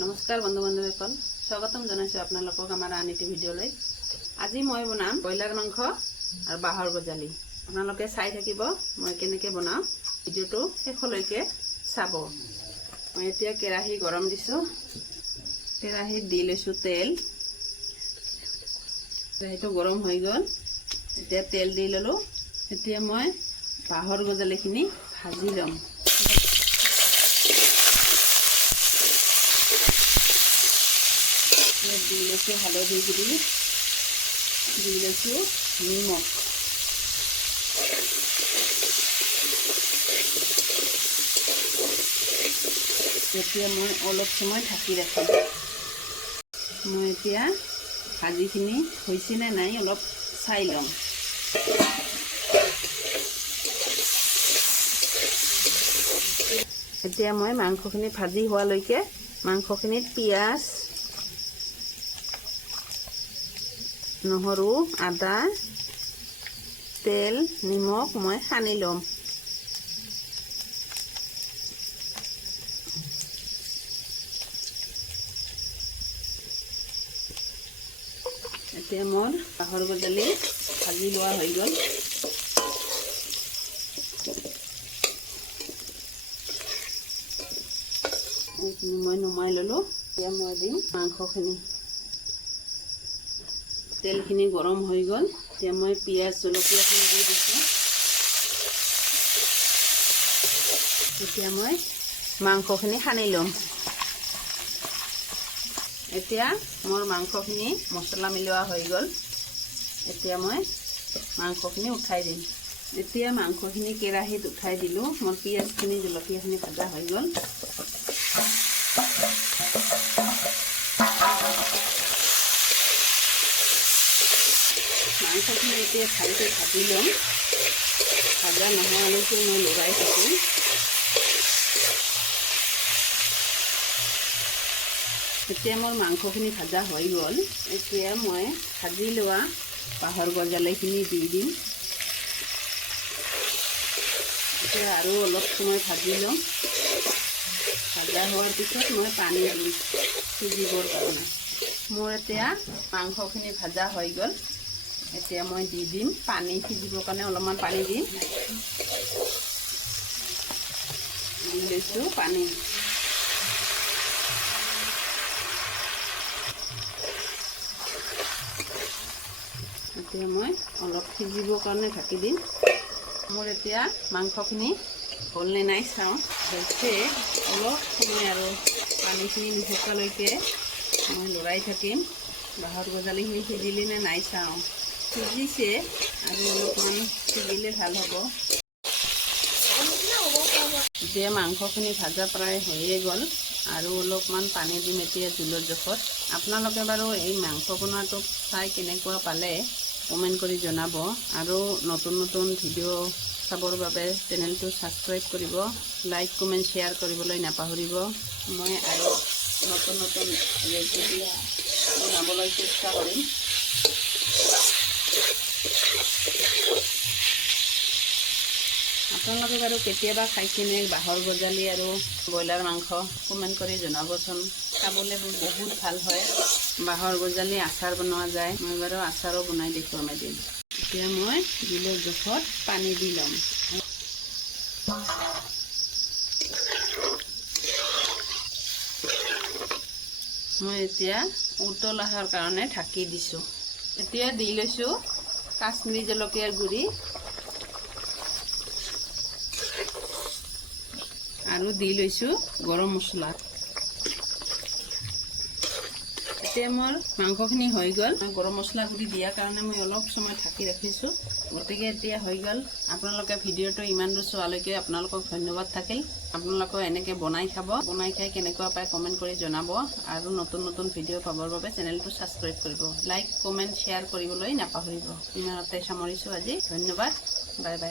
নমস্কাৰ বন্ধু বান্ধৱীসকল, স্বাগতম জনাইছোঁ আপোনালোকক আমাৰ আন এটি ভিডিঅ'লৈ। আজি মই বনাম ব্ৰইলাৰ মাংস আৰু বাঁহৰ গজালি। আপোনালোকে চাই থাকিব মই কেনেকৈ বনাওঁ, ভিডিঅ'টো শেষলৈকে চাব। মই এতিয়া কেৰাহী গৰম দিছোঁ, কেৰাহীত দি লৈছোঁ তেল। কেৰাহীটো গৰম হৈ গ'ল, এতিয়া তেল দি ল'লোঁ। এতিয়া মই বাঁহৰ গজালিখিনি ভাজি ল'ম। দি লৈছোঁ হালধি গুড়ি, দি লৈছোঁ নিমখ। এতিয়া মই অলপ সময় ঢাকি ৰাখিম। মই এতিয়া ভাজিখিনি হৈছে নে নাই অলপ চাই ল'ম। এতিয়া মই মাংসখিনি ভাজি হোৱালৈকে মাংসখিনিত পিঁয়াজ, নহৰু, আদা, তেল, নিমখ মই সানি ল'ম। এতিয়া মোৰ বাঁহৰ গজালি ভাজি লোৱা হৈ গ'ল। এইখিনি মই নমাই ল'লোঁ। এতিয়া মই দিম মাংসখিনি। তেলখিনি গৰম হৈ গ'ল, এতিয়া মই পিঁয়াজ জলকীয়াখিনি দি দিছোঁ। এতিয়া মই মাংসখিনি সানি ল'ম। এতিয়া মোৰ মাংসখিনি মছলা মিলোৱা হৈ গ'ল। এতিয়া মই মাংসখিনি উঠাই দিম। এতিয়া মাংসখিনি কেৰাহীত উঠাই দিলোঁ। মোৰ পিঁয়াজখিনি জলকীয়াখিনি ভাজা হৈ গ'ল। মাংসখিনি এতিয়া ভালকৈ ভাজি ল'ম। ভাজা নোহোৱালৈকে মই লৰাই থাকিম। এতিয়া মোৰ মাংসখিনি ভাজা হৈ গ'ল। এতিয়া মই ভাজি লোৱা বাঁহৰ গজালিখিনি দি দিম। এতিয়া আৰু অলপ সময় ভাজি ল'ম। ভাজা হোৱাৰ পিছত মই পানী দিম সিজিবৰ কাৰণে। মোৰ এতিয়া মাংসখিনি ভাজা হৈ গ'ল। এতিয়া মই দি দিম পানী, সিজিবৰ কাৰণে অলপমান পানী দিম। দি লৈছোঁ পানী। এতিয়া মই অলপ সিজিবৰ কাৰণে ঢাকি দিম। মোৰ এতিয়া মাংসখিনি হ'লনে নাই চাওঁ। হৈছে, অলপ সময় আৰু পানীখিনি নুশুকালৈকে মই লৰাই থাকিম। বাঁহৰ গজালিখিনি সিজিলে নে নাই চাওঁ। সিজিছে, আৰু অলপমান সিজিলে ভাল হ'ব। এতিয়া মাংসখিনি ভাজা প্ৰায় হৈয়ে গ'ল, আৰু অলপমান পানী দিম এতিয়া জোলৰ জোখত। আপোনালোকে বাৰু এই মাংস বনোৱাটো চাই কেনেকুৱা পালে কমেণ্ট কৰি জনাব। আৰু নতুন নতুন ভিডিঅ' চাবৰ বাবে চেনেলটো ছাবস্ক্ৰাইব কৰিব, লাইক কমেণ্ট শ্বেয়াৰ কৰিবলৈ নাপাহৰিব। মই আৰু নতুন নতুন ৰেচিপি বনাবলৈ চেষ্টা কৰিম। আপোনালোকে বাৰু কেতিয়াবা খাইছেনে বাঁহৰ গজালি আৰু ব্ৰইলাৰ মাংস? কমেণ্ট কৰি জনাবচোন। খাবলৈ বহুত ভাল হয়। বাঁহৰ গজালি আচাৰ বনোৱা যায়। মই বাৰু আচাৰো বনাই দেখুৱাম এদিন। এতিয়া মই জোলৰ জোখত পানী দি ল'ম। মই এতিয়া উতল অহাৰ কাৰণে ঢাকি দিছোঁ। এতিয়া দি লৈছোঁ কাশ্মীৰী জলকীয়াৰ গুড়ি, আৰু দি লৈছোঁ গৰম মছলা। এতিয়া মোৰ মাংসখিনি হৈ গ'ল। গৰম মছলা গুড়ি দিয়াৰ কাৰণে মই অলপ সময় ঢাকি ৰাখিছোঁ। গতিকে এতিয়া হৈ গ'ল। আপোনালোকে ভিডিঅ'টো ইমান দূৰ চোৱালৈকে আপোনালোকক ধন্যবাদ থাকিল। আপোনালোকে এনেকৈ বনাই খাব। বনাই খাই কেনেকুৱা পায় কমেণ্ট কৰি জনাব। আৰু নতুন নতুন ভিডিঅ' পাবৰ বাবে চেনেলটো ছাবস্ক্ৰাইব কৰিব, লাইক কমেণ্ট শ্বেয়াৰ কৰিবলৈ নাপাহৰিব। ইমানতে সামৰিছোঁ আজি। ধন্যবাদ। Bye bye.